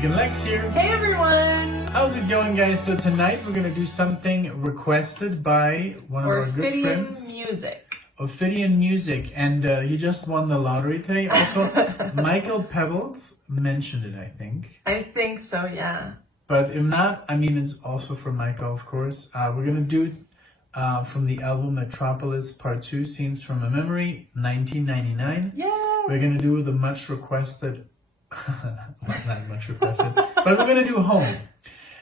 Nick and Lex here. Hey everyone! How's it going, guys? So tonight we're gonna do something requested by one of our good friends. Music. Ophidian Music, and he just won the lottery today. Also, Michael Pebbles mentioned it, I think. I think so, yeah. But if not, I mean, it's also for Michael, of course. We're gonna do from the album Metropolis Part 2, Scenes from a Memory, 1999. Yes! We're gonna do the much requested, not much requested, but we're gonna do Home.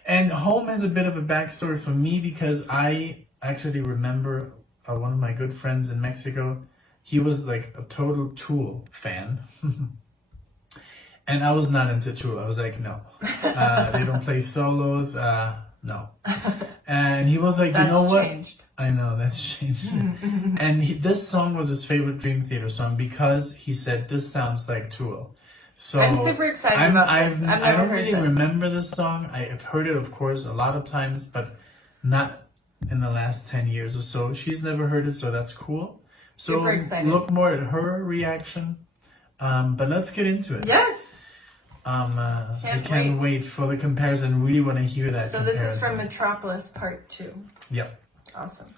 And Home has a bit of a backstory for me because I actually remember one of my good friends in Mexico. He was like a total Tool fan. And I was not into Tool. I was like, no. They don't play solos. No. And he was like, you know what? Changed. I know, that's changed. And this song was his favorite Dream Theater song because he said, this sounds like Tool. So I'm super excited about this. I don't really remember this song. I've heard it, of course, a lot of times, but not in the last 10 years or so. She's never heard it, so that's cool. So Super excited. Look more at her reaction. But let's get into it. Yes! I can't wait for the comparison. Really want to hear that So comparison. this is from Metropolis Part 2. Yep. Awesome.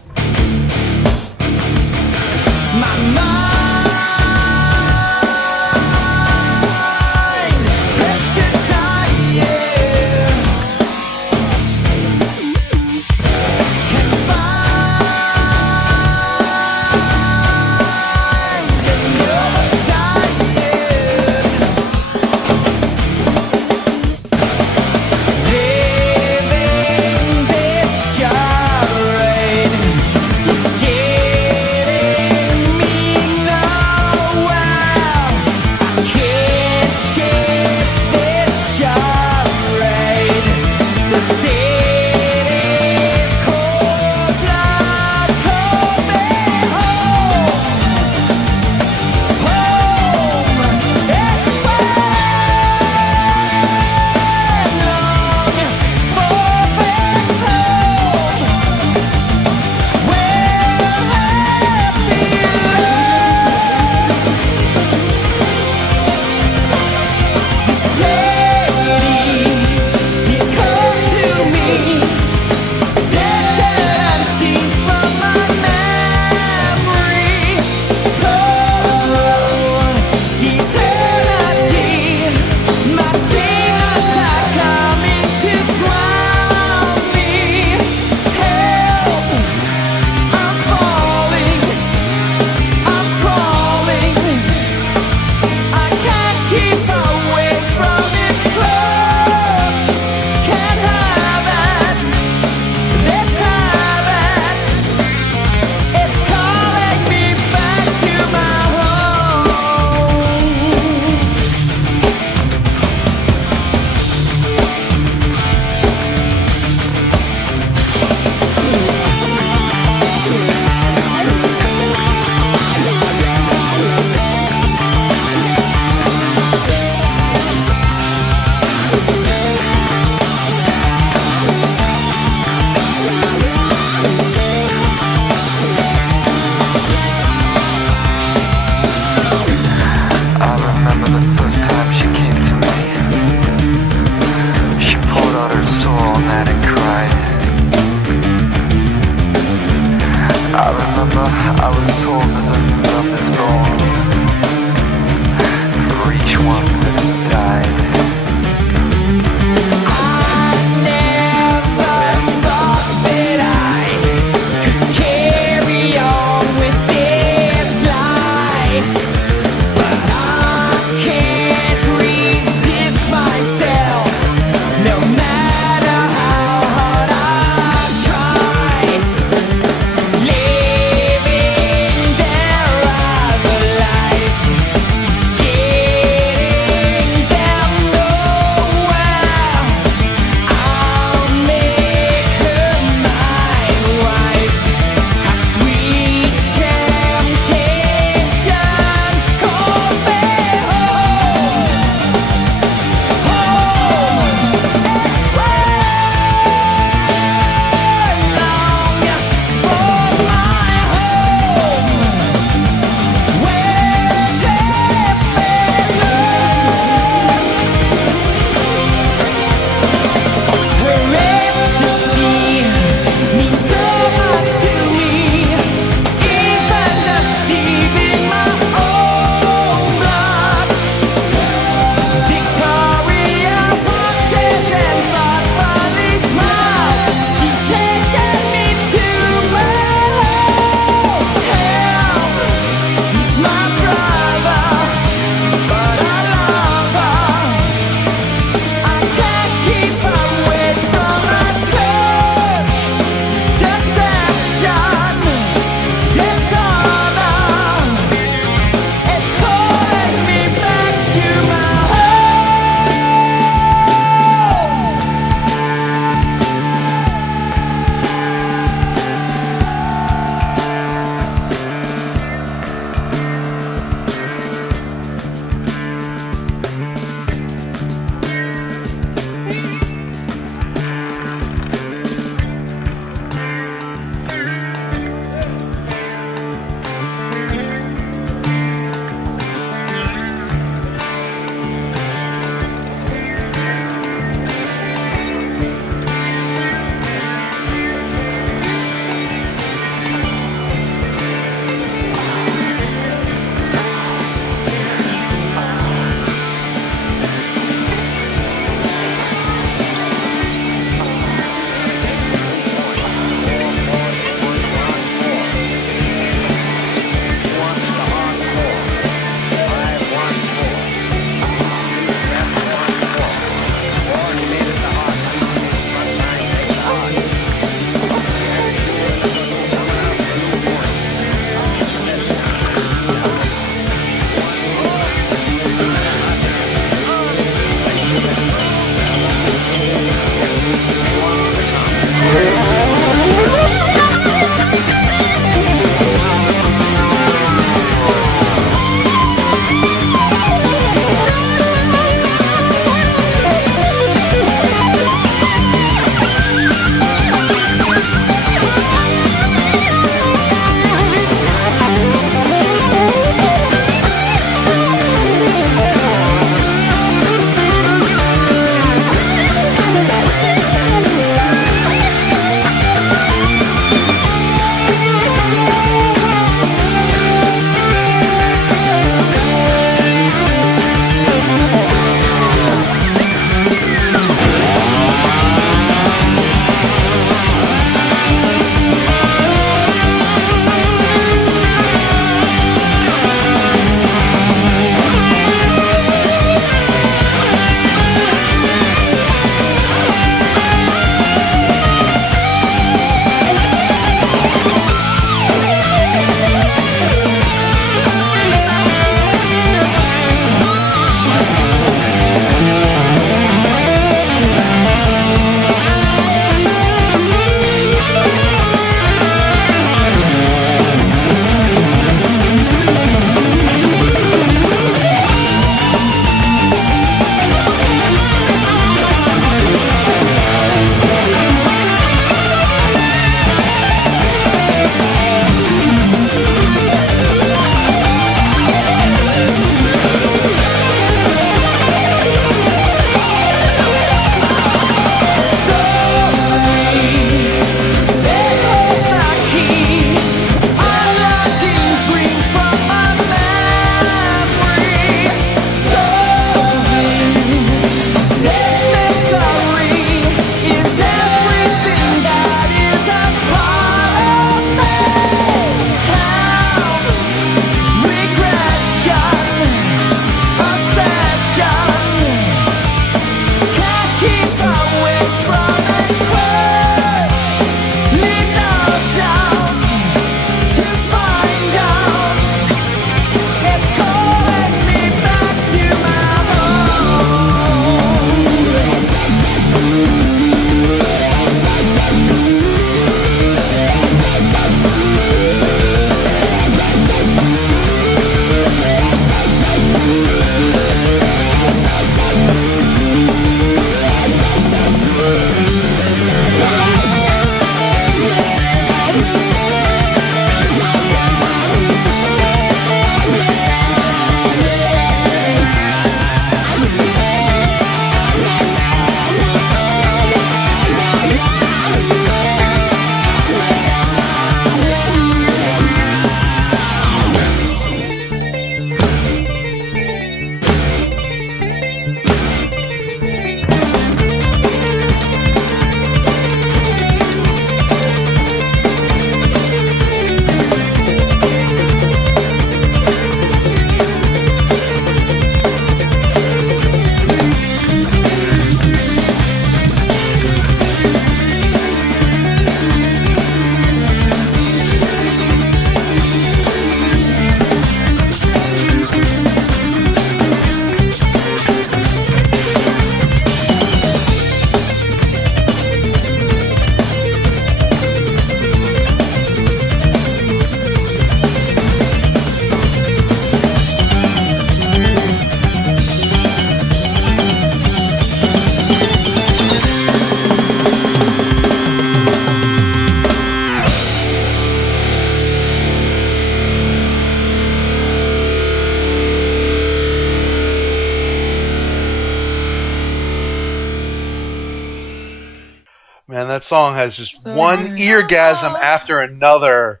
song has just So one good. eargasm after another.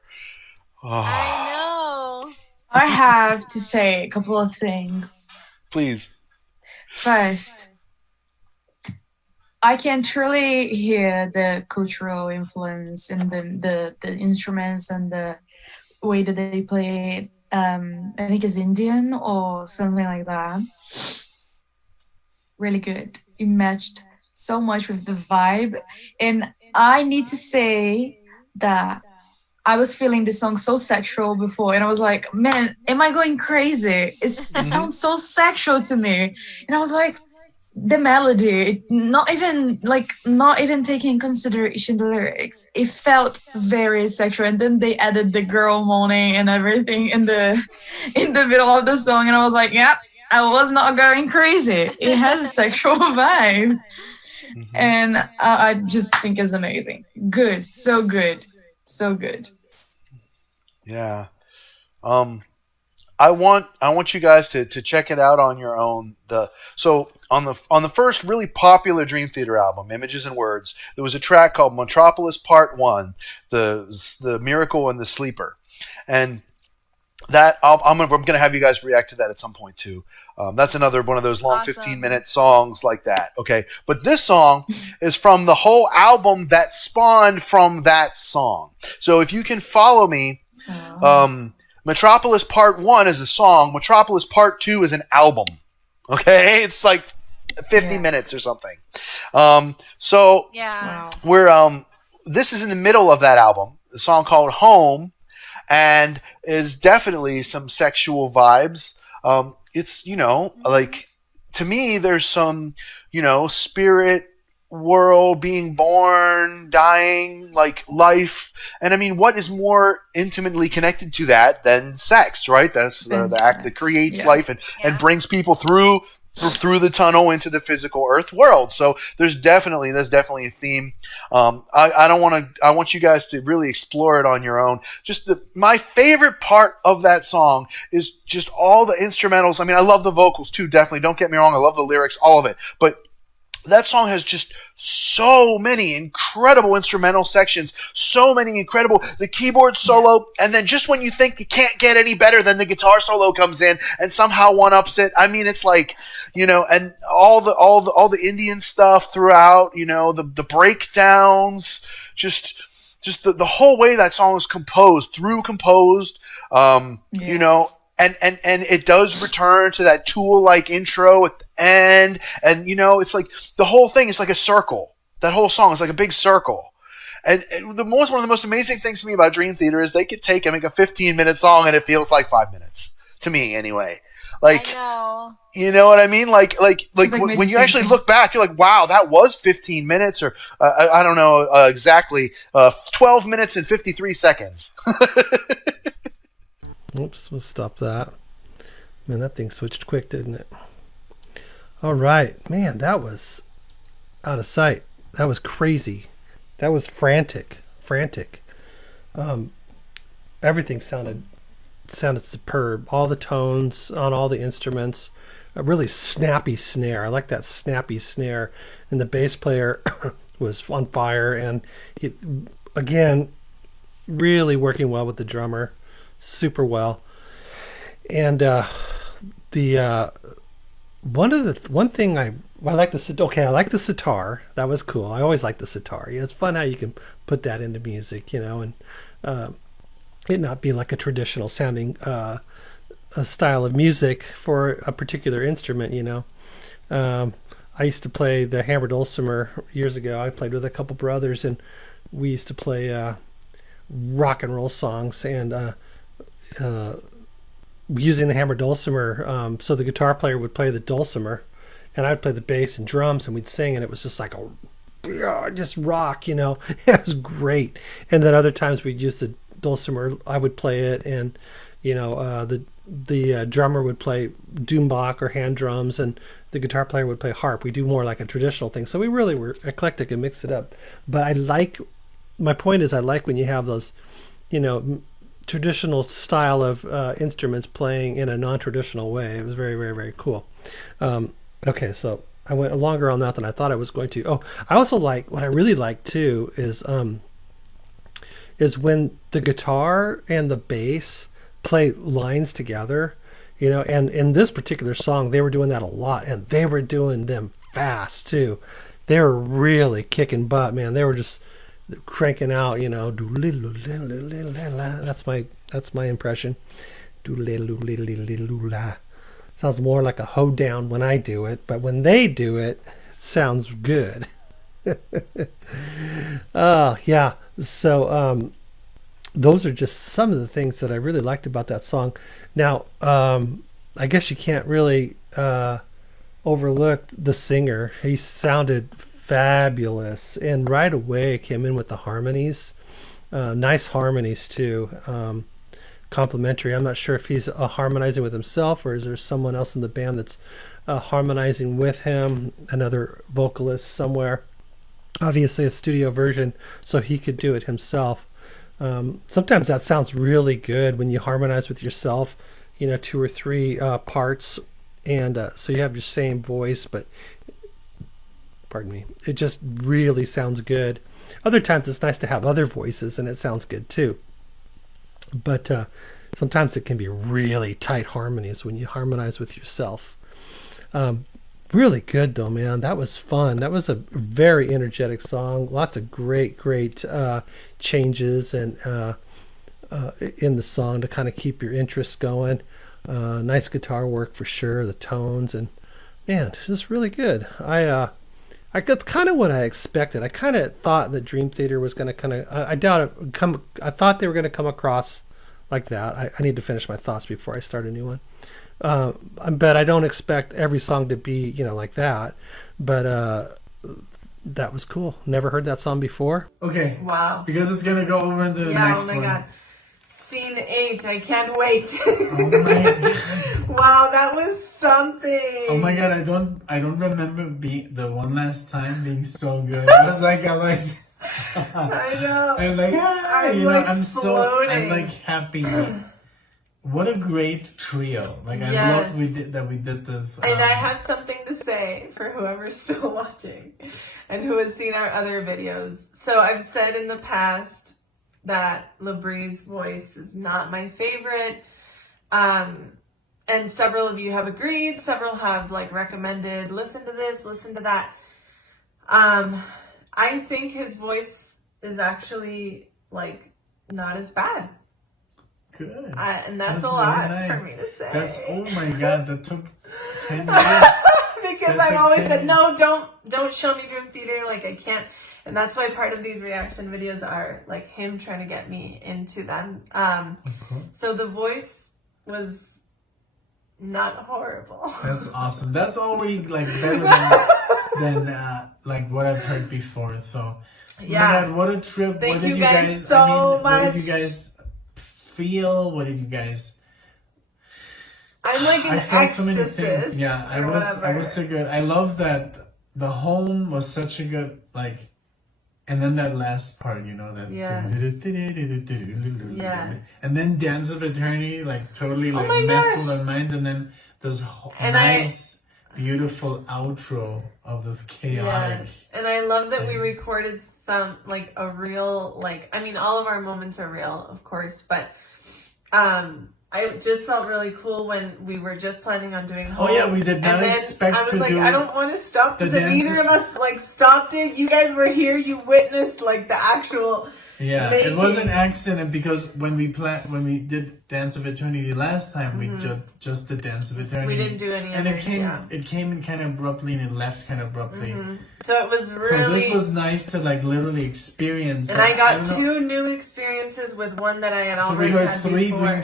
I know. I have to say a couple of things. Please. First, I can truly hear the cultural influence in the instruments and the way that they play it. I think it's Indian or something like that. Really good. It matched so much with the vibe. And I need to say that I was feeling this song so sexual before, and I was like, man, am I going crazy? It sounds so sexual to me. And I was like, the melody, not even taking in consideration the lyrics, it felt very sexual. And then they added the girl moaning and everything in the middle of the song, and I was like, yeah, I was not going crazy. It has a sexual vibe, and I just think it's amazing. Good, so good, so good. Yeah. I want you guys to check it out on your own. So on the first really popular Dream Theater album, Images and Words, there was a track called Metropolis Part 1, the Miracle and the Sleeper. And that I'm gonna have you guys react to that at some point too. That's another one of those long Awesome. 15-minute songs like that. Okay, but this song is from the whole album that spawned from that song. So if you can follow me, Metropolis Part 1 is a song. Metropolis Part 2 is an album. Okay, it's like 50 minutes or something. So Yeah. Wow. we're this is in the middle of that album. A song called Home. And is definitely some sexual vibes. It's, like, to me, there's some, spirit world, being born, dying, like life. And I mean, what is more intimately connected to that than sex, right? That's the act that creates life and brings people through the tunnel into the physical earth world. So there's definitely a theme. I want you guys to really explore it on your own. Just my favorite part of that song is just all the instrumentals. I mean, I love the vocals too, definitely. Don't get me wrong. I love the lyrics, all of it. But that song has just so many incredible instrumental sections, so many incredible, the keyboard solo, and then just when you think it can't get any better, then the guitar solo comes in and somehow one-ups it. I mean, it's like, and all the Indian stuff throughout, the breakdowns, just the whole way that song is composed, and it does return to that Tool-like intro at the end. And, it's like the whole thing is like a circle. That whole song is like a big circle. And one of the most amazing things to me about Dream Theater is they could take and make a 15-minute song and it feels like 5 minutes. To me, anyway. Like, I know. you know what I mean? Like when you actually look back, you're like, wow, that was 15 minutes or I don't know exactly, 12 minutes and 53 seconds. Oops, we'll stop that. Man, that thing switched quick, didn't it? All right. Man, that was out of sight. That was crazy. That was frantic. Everything sounded superb. All the tones on all the instruments. A really snappy snare. I like that snappy snare. And the bass player was on fire. And he, again, really working well with the drummer. Super well. And one thing I like I like the sitar. That was cool. I always like the sitar. It's fun how you can put that into music, and it not be like a traditional sounding a style of music for a particular instrument. I used to play the hammered dulcimer years ago. I played with a couple brothers, and we used to play rock and roll songs, and using the hammered dulcimer, so the guitar player would play the dulcimer and I'd play the bass and drums, and we'd sing, and it was just like just rock, It was great. And then other times we'd use the dulcimer, I would play it, and the drummer would play doombach or hand drums, and the guitar player would play harp. We do more like a traditional thing, so we really were eclectic and mixed it up. But my point is, I like when you have those, traditional style of instruments playing in a non-traditional way. It was very, very, very cool. Okay, so I went longer on that than I thought I was going to. Oh, I also like, what I really like too is when the guitar and the bass play lines together, you know, and in this particular song, they were doing that a lot, and they were doing them fast too. They were really kicking butt, man. They were just cranking out, you know, that's my impression. Sounds more like a hoedown when I do it, but when they do it, it sounds good. Oh, yeah. So those are just some of the things that I really liked about that song. Now, I guess you can't really overlook the singer. He sounded fabulous, and right away came in with the harmonies. Nice harmonies too. Complimentary. I'm not sure if he's harmonizing with himself, or is there someone else in the band that's harmonizing with him, another vocalist somewhere. Obviously a studio version, so he could do it himself. Sometimes that sounds really good when you harmonize with yourself, you know, 2 or 3 parts, and so you have your same voice, but pardon me, it just really sounds good. Other times it's nice to have other voices and it sounds good too. But sometimes it can be really tight harmonies when you harmonize with yourself. Really good though, man. That was fun. That was a very energetic song. Lots of great changes and in the song to kind of keep your interest going. Nice guitar work for sure. The tones, and man, just really good. That's kind of what I expected. I kind of thought that Dream Theater was going to kind of, I doubt it would come, I thought they were going to come across like that. I need to finish my thoughts before I start a new one. But I don't expect every song to be, you know, like that. But that was cool. Never heard that song before. Okay. Wow. Because it's gonna go over into the next oh my one. God. Scene 8. I can't wait. Oh my God. Wow, that was something. Oh my God, I don't remember the one last time being so good. I was like, I know. I'm like, I'm you know, like I'm floating. like happy. What a great trio! Like I Yes. love we did this. And I have something to say for whoever's still watching and who has seen our other videos. So I've said in the past that Labrie's voice is not my favorite. And several of you have agreed. Several have like recommended, listen to this, listen to that. I think his voice is actually like not as bad. Good. And that's a very lot nice. for me to say. That's, oh my God, that took 10 years. Because That's I've always okay. said, no, don't show me Dream Theater. Like, I can't. And that's why part of these reaction videos are like him trying to get me into them. So the voice was not horrible. That's awesome. That's already like better than like what I've heard before. So Yeah. oh my God, what a trip. Thank What did you you guys guys so What did much. you guys feel? What did you guys I'm like in I felt so many ecstasy. things. Yeah, I was so good. I love that the home was such a good like, and then that last part, you know, that Yes. Yes. and then Dance of Eternity like totally like my messed gosh. with our minds, and then this And nice beautiful outro of this chaotic. Yes. And I love that we thing. recorded some like a real like I mean all of our moments are real, of course, but I just felt really cool when we were just planning on doing home. Oh yeah, we did not and then expect I was to like, do. I don't want to stop this. the And neither of dance- us like stopped it. You guys were here. You witnessed like the actual. Yeah, making. it was an accident because when we did Dance of Eternity last time, we just did Dance of Eternity. We didn't do any and others, it came in kind of abruptly and it left kind of abruptly. So it was So really. this was nice to like literally experience. and I don't got know. 2 new experiences with one that I had So we already heard had 3 before.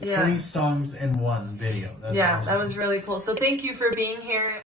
three songs in one video. That's Yeah, awesome. that was really cool. So thank you for being here.